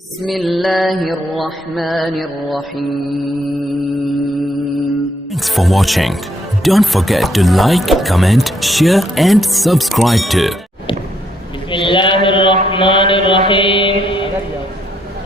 بسم الله الرحمن الرحيم. Thanks for watching. Don't forget to like, comment, share and subscribe to بسم الله الرحمن الرحيم.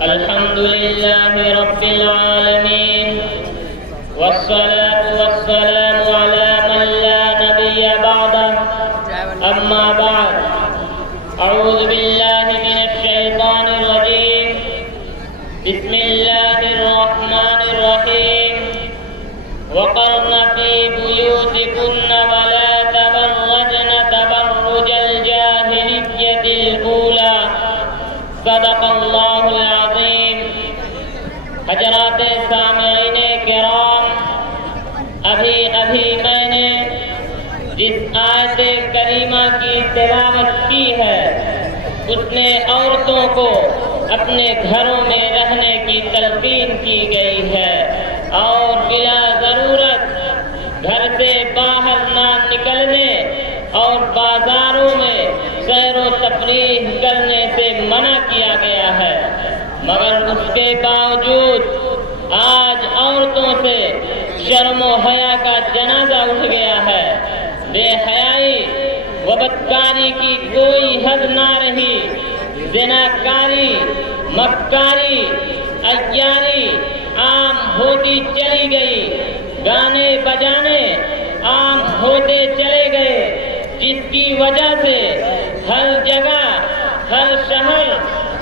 الحمد لله رب العالمين والصلاة والسلام على من لا نبي بعده. أما بعد، أعوذ بالله من الشيطان الرجيم. بسم الله الرحمن الرحيم. وقرن في بيوتكن ولا تبرجن تبرج الجاهلية الأولى. صدق الله العظيم. حضرات سامعین کرام، ابھی میں نے جس آیت کریمہ کی تلاوت کی ہے اس میں عورتوں کو اپنے گھروں میں رہنے کی تلقین کی گئی ہے اور بلا ضرورت گھر سے باہر نہ نکلنے اور بازاروں میں سیر و تفریح کرنے سے منع کیا گیا ہے، مگر اس کے باوجود آج عورتوں سے شرم و حیا کا جنازہ اٹھ گیا ہے۔ بے حیائی و بدکاری کی کوئی حد نہ رہی، زناکاری، مکاری، عیاری عام ہوتی چلی گئی، گانے بجانے عام ہوتے چلے گئے، جس کی وجہ سے ہر جگہ، ہر شہر،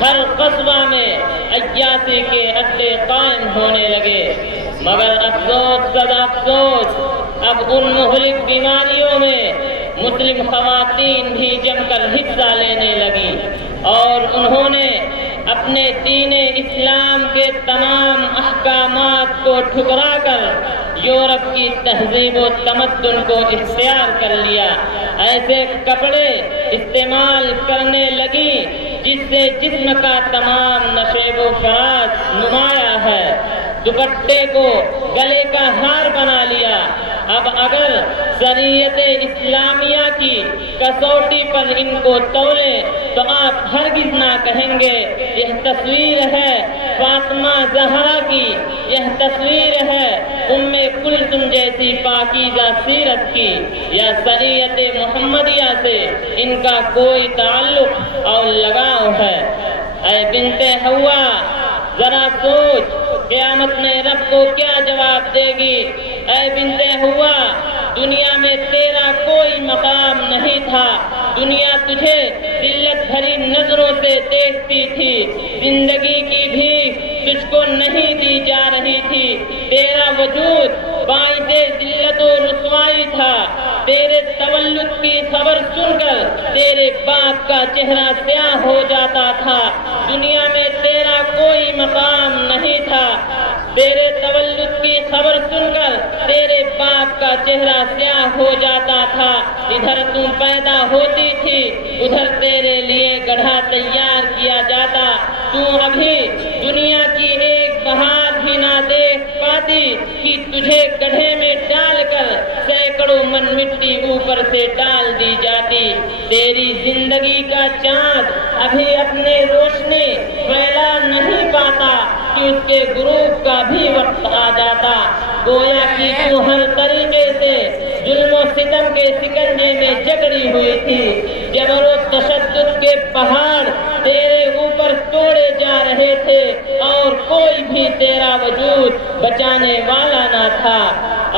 ہر قصبہ میں عیاشی کے اڈے قائم ہونے لگے۔ مگر افسوس صد افسوس، اب ان مہلک بیماریوں میں مسلم خواتین بھی جم کر حصہ لینے لگی اور انہوں نے اپنے دین اسلام کے تمام احکامات کو ٹھکرا کر یورپ کی تہذیب و تمدن کو اختیار کر لیا۔ ایسے کپڑے استعمال کرنے لگی جس سے جسم کا تمام نشیب و فراز نمایاں ہے، دوپٹے کو گلے کا ہار بنا لیا۔ اب اگر شریعت اسلامیہ کی کسوٹی پر ان کو تولیں تو آپ ہرگز نہ کہیں گے یہ تصویر ہے فاطمہ زہرا کی، یہ تصویر ہے ام کلثوم جیسی پاکیزہ سیرت کی، یا شریعت محمدیہ سے ان کا کوئی تعلق اور لگاؤ ہے۔ اے بنت حوا، ذرا سوچ قیامت میں رب کو کیا جواب دے گی۔ اے بنت حوا، دنیا میں تیرا کوئی مقام نہیں تھا، دنیا تجھے ذلت بھری نظروں سے دیکھتی تھی، زندگی کی بھی تجھ کو نہیں دی جا رہی تھی، تیرا وجود باعث ذلت و رسوائی تھا۔ تیرے تولد کی خبر سن کر تیرے باپ کا چہرہ سیاہ ہو جاتا تھا، دنیا میں تیرا کوئی مقام نہیں تھا۔ تیرے تولد کی خبر سن کر تیرے باپ کا چہرہ سیاہ ہو جاتا تھا، ادھر تم پیدا ہوتی تھی ادھر تیرے لیے گڑھا تیار کیا جاتا، تو ابھی دنیا کی ایک بہار بھی نہ دیکھ پاتی کہ تجھے گڑھے میں ڈال کر سینکڑوں من مٹی اوپر سے ڈال دی جاتی۔ تیری زندگی کا چاند ابھی اپنے روشنی پھیلا نہیں پاتا کہ اس کے غروب کا بھی وقت آ جاتا، گویا کہ تو ہر طریقے سے ظلم و ستم کے سکنجے میں جکڑی ہوئی تھی، جبر و تشدد کے پہاڑ تیرے اوپر توڑے جا رہے تھے اور کوئی بھی تیرا وجود بچانے والا نہ تھا۔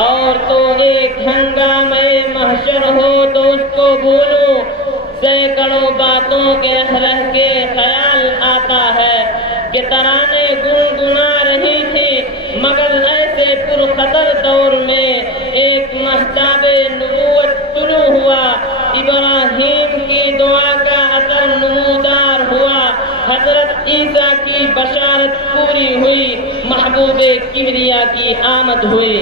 اور تو ایک ہنگامے محشر ہو تو اس کو بھولو، سینکڑوں باتوں کے رہ کے خیال آتا ہے کہ ترانے گنگنا رہی تھی، مگر ایسے پرخطر دور میں ایک مہتاب نبوت طلوع ہوا، ابراہیم کی دعا کا اثر نمودار ہوا، حضرت عیسیٰ کی بشارت پوری ہوئی، محبوب کبریا کی آمد ہوئی،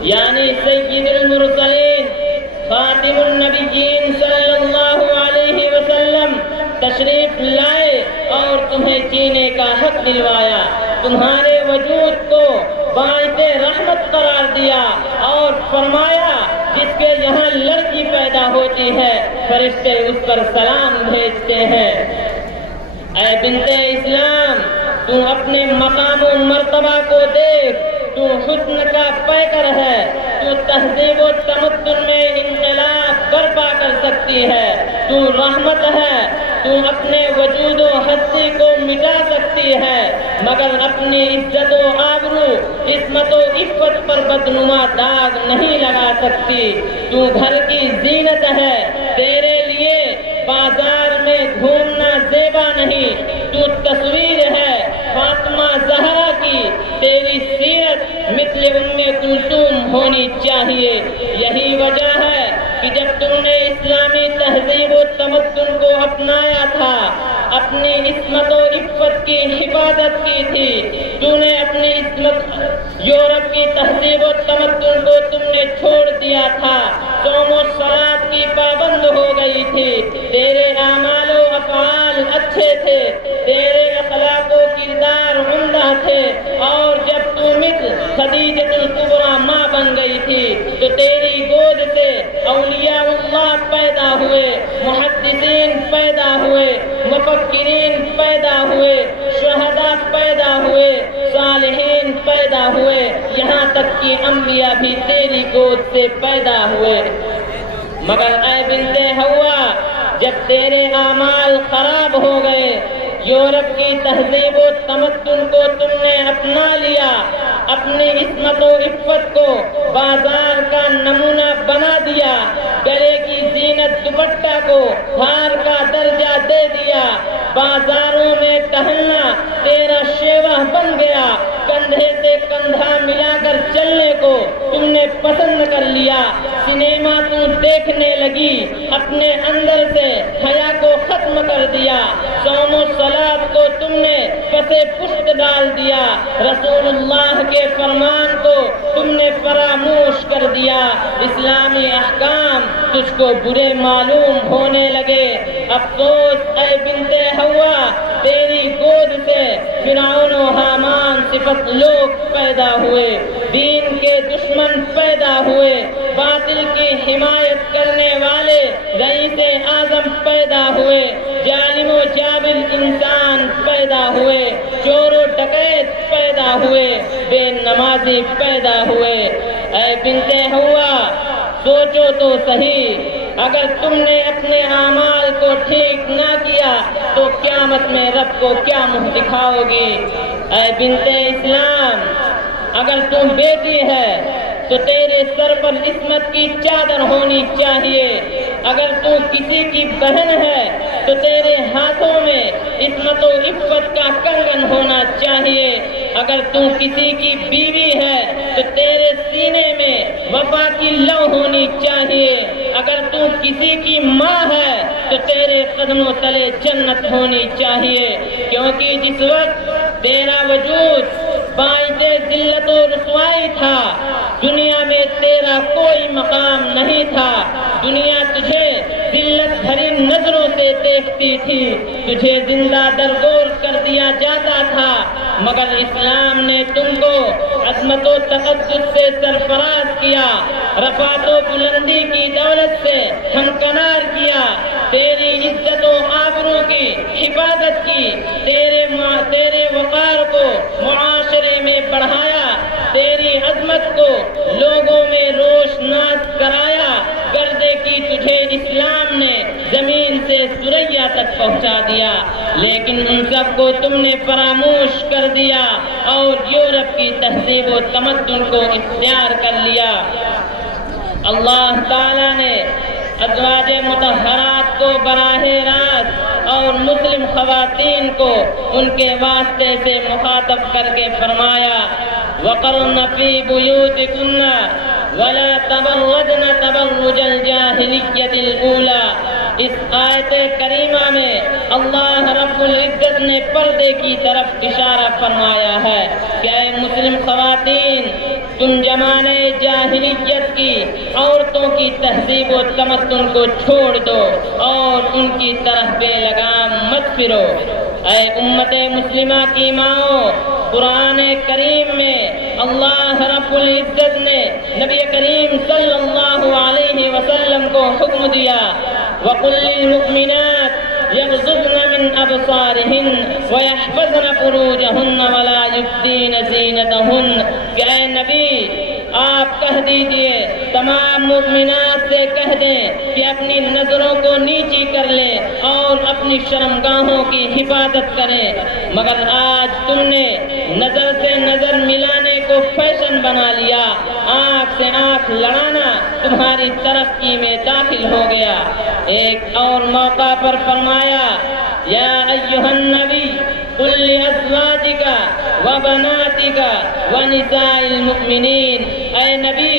یعنی سید المرسلین خاتم النبیین صلی اللہ علیہ وسلم تشریف لائے اور تمہیں جینے کا حق دلوایا، تمہارے وجود کو باعث رحمت قرار دیا اور فرمایا جس کے یہاں لڑکی پیدا ہوتی ہے فرشتے اس پر سلام بھیجتے ہیں۔ اے بنت اسلام، تو اپنے مقام و مرتبہ کو دیکھ، تو حسن کا پیکر ہے، تو تہذیب و تمدن میں انقلاب برپا کر سکتی ہے، تو رحمت ہے، تو اپنے وجود و ہستی کو مٹا سکتی ہے، مگر اپنی عزت و آبرو، عصمت و عفت پر بدنما داغ نہیں لگا سکتی۔ تو گھر کی زینت ہے، تیرے لیے بازار میں گھومنا زیبا نہیں، تو تصویر ہے فاطمہ زہرا کی، تیری سیرت مثل ام کلثوم ہونی چاہیے۔ یہی وجہ ہے کہ جب تم نے اسلامی تہذیب و تمدن کو اپنایا تھا، اپنی عصمت و عفت کی حفاظت کی تھی، تو نے اپنی عصمت یورپ کی تہذیب و تمدن کو تم نے چھوڑ دیا تھا، صوم و صلاۃ کی پابند ہو گئی تھی، تیرے اعمال و افعال اچھے تھے، تیرے اخلاق و کردار عمدہ تھے، اور جب تو مثل خدیجۃ الکبریٰ ماں بن گئی تھی تو تیری گود سے اولیاء اللہ پیدا ہوئے، محدثین پیدا ہوئے، مفکرین پیدا ہوئے، شہداء پیدا ہوئے، صالحین پیدا ہوئے، یہاں تک کہ انبیاء بھی تیری گود سے پیدا ہوئے۔ مگر اے بنت حوا، جب تیرے اعمال خراب ہو گئے، یورپ کی تہذیب و تمدن کو تم نے اپنا لیا، اپنی عصمت و عفت کو بازار کا نمونہ بنا دیا، گلے کی زینت دوپٹہ کو ہار کا درجہ دے دیا، بازاروں میں ٹہلنا تیرا شیوہ بن گیا، کندھے سے کندھا ملا کر چلنے کو تم نے پسند کر لیا، سنیما تم دیکھنے لگی، اپنے اندر سے حیا کو ختم کر دیا، صوم و صلاۃ کو تم نے پسے پشت ڈال دیا، رسول اللہ کے فرمان کو تم نے فراموش کر دیا، اسلامی احکام تجھ کو برے معلوم ہونے لگے۔ افسوس اے بنت حوا، تیری گود سے فرعون و حامان صفت لوگ پیدا ہوئے، دین کے دشمن پیدا ہوئے، باطل کی حمایت کرنے والے رئیس اعظم پیدا ہوئے، ظالم و جابر انسان پیدا ہوئے، چور و ڈکیت پیدا ہوئے، بے نمازی پیدا ہوئے۔ اے بنت حوا، سوچو تو صحیح، اگر تم نے اپنے اعمال کو ٹھیک نہ کیا تو قیامت میں رب کو کیا منہ دکھاؤ گی؟ اے بنت اسلام، اگر تم بیٹی ہے تو تیرے سر پر عصمت کی چادر ہونی چاہیے، اگر تو کسی کی بہن ہے تو تیرے ہاتھوں میں عصمت و عفت کا کنگن ہونا چاہیے، اگر تو کسی کی بیوی ہے تو تیرے سینے میں وفا کی لو ہونی چاہیے، اگر تو کسی کی ماں ہے تو تیرے قدموں تلے جنت ہونی چاہیے، کیونکہ جس وقت تیرا وجود باعث ذلت و رسوائی تھا، دنیا میں تیرا کوئی مقام نہیں تھا، دنیا تجھے ذلت بھری نظروں سے دیکھتی تھی، تجھے زندہ درگور کر دیا جاتا تھا، مگر اسلام نے تم کو عظمت و تقدس سے سرفراز کیا، رفعت و بلندی کی دولت سے ہمکنار کیا، تیری عزت و آبرو کی حفاظت کی، تیرے وقار کو معاشرے میں بڑھایا، تیری عظمت کو لوگوں میں روشناس کرایا، گردے کی تجھے اسلام نے زمین سے ثریا تک پہنچا دیا، لیکن ان سب کو تم نے فراموش کر دیا اور یورپ کی تہذیب و تمدن کو اختیار کر لیا۔ اللہ تعالیٰ نے ازواج مطہرات کو براہ راست اور مسلم خواتین کو ان کے واسطے سے مخاطب کر کے فرمایا، وَقَرْنَ فِي بُيُوتِكُنَّ وَلَا تَبَرَّجْنَ تَبَرُّجَ الْجَاهِلِيَّةِ الْأُولَى۔ اس آیت کریمہ میں اللہ رب العزت نے پردے کی طرف اشارہ فرمایا ہے کہ اے مسلم خواتین، تم زمانے جاہلیت کی عورتوں کی تہذیب و تمدن کو چھوڑ دو اور ان کی طرف بے لگام مت پھرو۔ اے امت مسلمہ کی ماؤں، قرآن کریم میں اللہ رب العزت نے نبی کریم صلی اللہ علیہ وسلم کو حکم دیا، وَقُلْ لِلْمُؤْمِنَاتِ يَغْضُضْنَ مِنْ من ابصارهن ويحفظن فروجهن ولا يبدين زينتهن کہ اے نبی آپ کہہ دیجئے تمام مؤمنات سے کہہ دیں کہ اپنی نظروں کو نیچی کر لیں اور اپنی شرمگاہوں کی حفاظت کریں، مگر آج تم نے نظر سے نظر ملانے کو فیشن بنا لیا، آنکھ سے آنکھ لڑانا تمہاری ترقی میں داخل ہو گیا۔ ایک اور موقع پر فرمایا یا ایھا النبی قل لازواجک وبناتک ونساء المؤمنین، اے نبی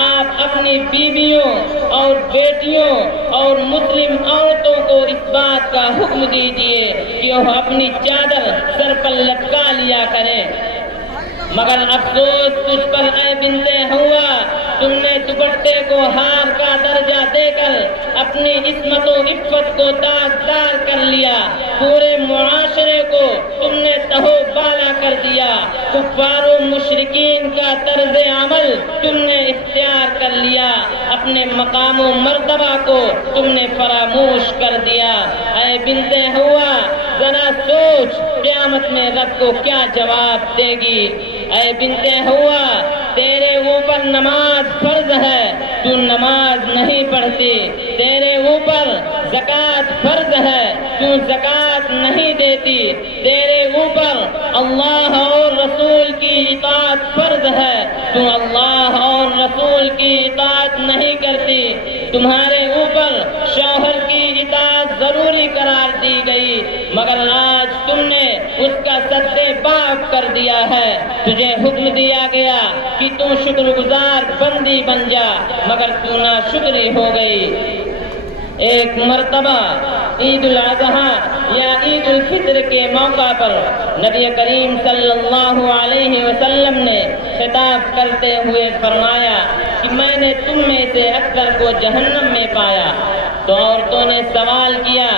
آپ اپنی بیویوں اور بیٹیوں اور مسلم عورتوں کو اس بات کا حکم دیجیے کہ وہ اپنی چادر سر پر لٹکا لیا کریں، مگر افسوس تجھ پر اے بنت حوا، تم نے دوپٹے کو ہار کا درجہ دے کر اپنی عصمت و عفت کو داغدار کر لیا، پورے معاشرے کو تم نے تہو بالا کر دیا، کفار و مشرکین کا طرز عمل تم نے اختیار کر لیا، اپنے مقام و مرتبہ کو تم نے فراموش کر دیا۔ اے بنت حوا ذرا سوچ قیامت میں رب کو کیا جواب دے گی۔ اے بنت حوا تیرے اوپر نماز فرض ہے، تو نماز نہیں پڑھتی، تیرے اوپر زکوٰۃ فرض ہے، تو زکوٰۃ نہیں دیتی، تیرے اوپر اللہ اور رسول کی اطاعت فرض ہے، تو اللہ اور رسول کی اطاعت نہیں کرتی، تمہارے اوپر شوہر کی اطاعت ضروری قرار دی گئی، مگر آج تم نے اس کا سدے باب کر دیا ہے، تجھے حکم دیا گیا کہ تو شکر گزار بندی بن جا، مگر تو ناشکری ہو گئی۔ ایک مرتبہ عید الاضحیٰ یا عید الفطر کے موقع پر نبی کریم صلی اللہ علیہ وسلم نے خطاب کرتے ہوئے فرمایا کہ میں نے تم میں سے اکثر کو جہنم میں پایا، تو عورتوں نے سوال کیا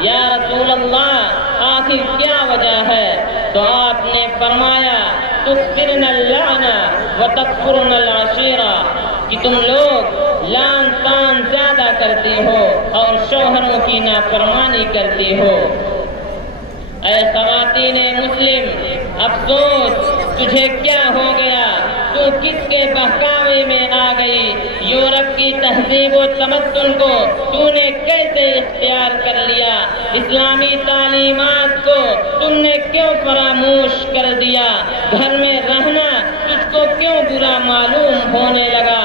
یا رسول اللہ آخر کیا وجہ ہے؟ تو آپ نے فرمایا تکثرن اللعنہ وتکفرن العشیرہ، کہ تم لوگ لعن طعن زیادہ کرتی ہو اور شوہروں کی نافرمانی کرتی ہو۔ اے خواتین مسلم افسوس تجھے کیا ہو گیا، تو کس کے بہکاوے میں آ گئی؟ یورپ کی تہذیب و تمدن کو تو نے کیسے اختیار کر لیا؟ اسلامی تعلیمات کو تم نے کیوں فراموش کر دیا؟ گھر میں رہنا تجھ کو کیوں برا معلوم ہونے لگا؟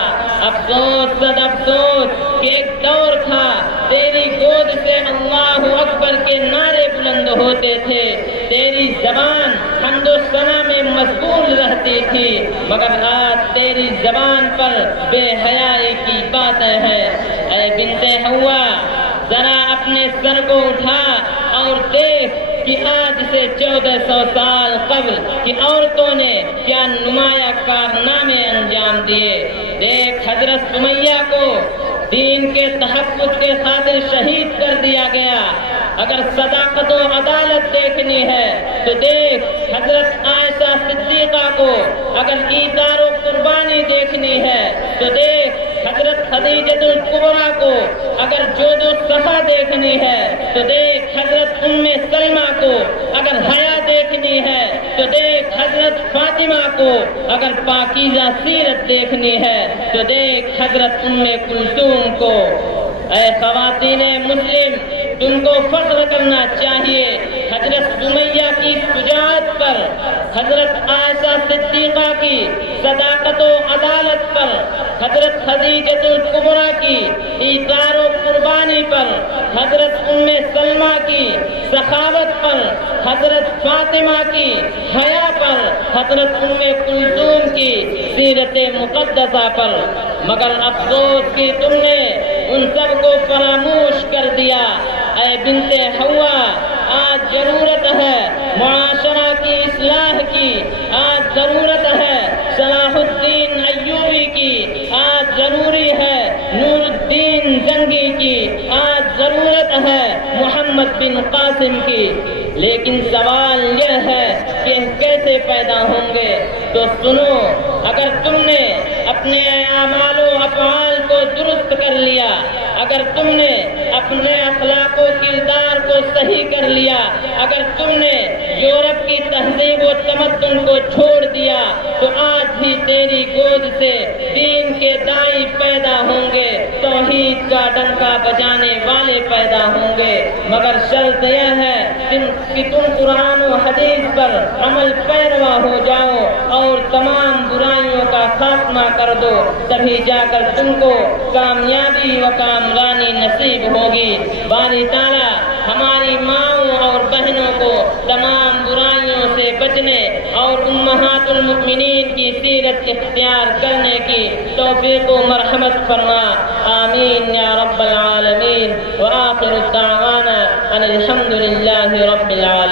افسوس صد افسوس کہ ایک دور تھا تیری گود سے اللہ اکبر کے نعرے بلند ہوتے تھے، تیری زبان حمد و ثنا میں مشغول رہتی تھی، مگر آج تیری زبان پر بے حیائی کی باتیں ہیں۔ اے بنت حوا ذرا اپنے سر کو اٹھا اور دیکھ کہ آج سے 1400 سال قبل کی عورتوں نے کیا نمایاں کارنامے انجام دیے۔ دیکھ حضرت سمیہ کو دین کے تحفظ کے خاطر شہید کر دیا گیا۔ اگر صداقت و عدالت دیکھنی ہے تو دیکھ حضرت عائشہ صدیقہ کو، اگر ایثار و قربانی دیکھنی ہے تو دیکھ حضرت خدیجہ الکبریٰ کو، اگر جود و صفا دیکھنی ہے تو دیکھ حضرت ام سلمہ کو، اگر حیا دیکھنی ہے تو دیکھ حضرت فاطمہ کو، اگر پاکیزہ سیرت دیکھنی ہے تو دیکھ حضرت ام کلثوم کو۔ اے خواتین مسلم تم کو فخر کرنا چاہیے حضرت سمیہ کی شجاعت پر، حضرت عائشہ صدیقہ کی صداقت و عدالت پر، حضرت خدیجہ الکبریٰ کی ایثار و قربانی پر، حضرت ام سلمہ کی سخاوت پر، حضرت فاطمہ کی حیا پر، حضرت ام کلثوم کی سیرت مقدسہ پر، مگر افسوس کہ تم نے ان سب کو فراموش کر دیا۔ اے بنت حوا آج ضرورت ہے معاشرہ کی اصلاح کی، آج ضرورت ہے صلاح الدین ایوبی کی، آج ضروری ہے نور الدین زنگی کی، آج ضرورت ہے محمد بن قاسم کی، لیکن سوال یہ ہے کہ کیسے پیدا ہوں گے؟ تو سنو، اگر تم نے اپنے اعمال و افعال کو درست کر لیا، اگر تم نے اپنے اخلاق و کردار کو کو صحیح کر لیا، اگر تم نے یورپ کی تہذیب و تمدن کو چھوڑ دیا تو آج ہی تیری گود سے دین کے داعی پیدا ہوں گے، توحید کا ڈنکا بجانے والے پیدا ہوں گے، مگر شرط یہ ہے کہ تم قرآن و حدیث پر عمل پیروا ہو جاؤ اور تمام برائیوں کا خاتمہ کر دو، تبھی جا کر تم کو کامیابی و کامرانی نصیب ہوگی۔ باری تعالیٰ ہماری ماؤں اور بہنوں کو تمام برائیوں سے بچنے اور امہات المؤمنین کی سیرت اختیار کرنے کی توفیق و مرحمت فرما، آمین یا رب العالمین۔ وآخر الدعوانا ان الحمد للہ رب العالمین۔